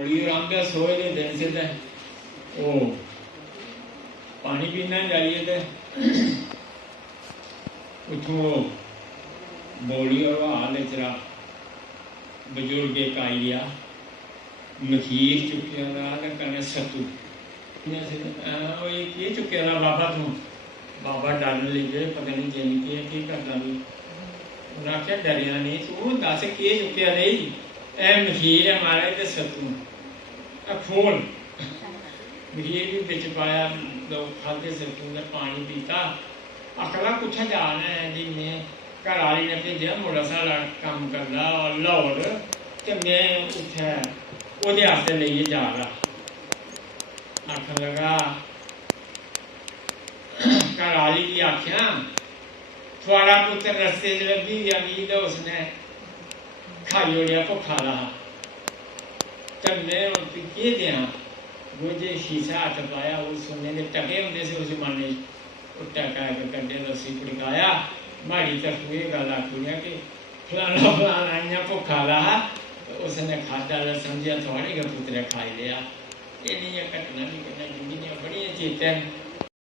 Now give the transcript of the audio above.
होली रामदास सोए के दिन से वो पानी पीना जाइए तो उठो बौली और हाल चरा बजुर्ग एक आई गया मखीर चुकिया कने सत्तू ये चुकिया बाबा तू बाबा डर लीजिए पता नहीं जिन की करता भी उन्हें आख्या डरिया नहीं तू दस के चुकिया रही ए मखीर है मारे तो सत्तू खोल मखीर भी बिच पाया लोग खाते सत्तू ने पानी पीता अकला कुछ जाना है जी मैं घर वाली ने भेजा मुड़ा सारा काम करता और लाहौर तो मैं उत्थे ओहदे आस्ते लेइयै जा रहा आखन लगा घर वाली की आख्या थोड़ा पुत्र रस्ते च लभी गया मी तो उसने खाई ओड़िया भुखा रहा तो मैं के दें वो जो शीशा हथ पाया वो सोने के टके होंगे से उस जमाने टका कड्ढे रस्सी पड़काया माड़ी तरफों ये गल आखी है कि फलाना फलाना इं भुखा रहा तो उसने खादा तो समझा थोड़े का पुत्र खाई लिया ये घटना भी कहना जिंदगी बड़िया चेता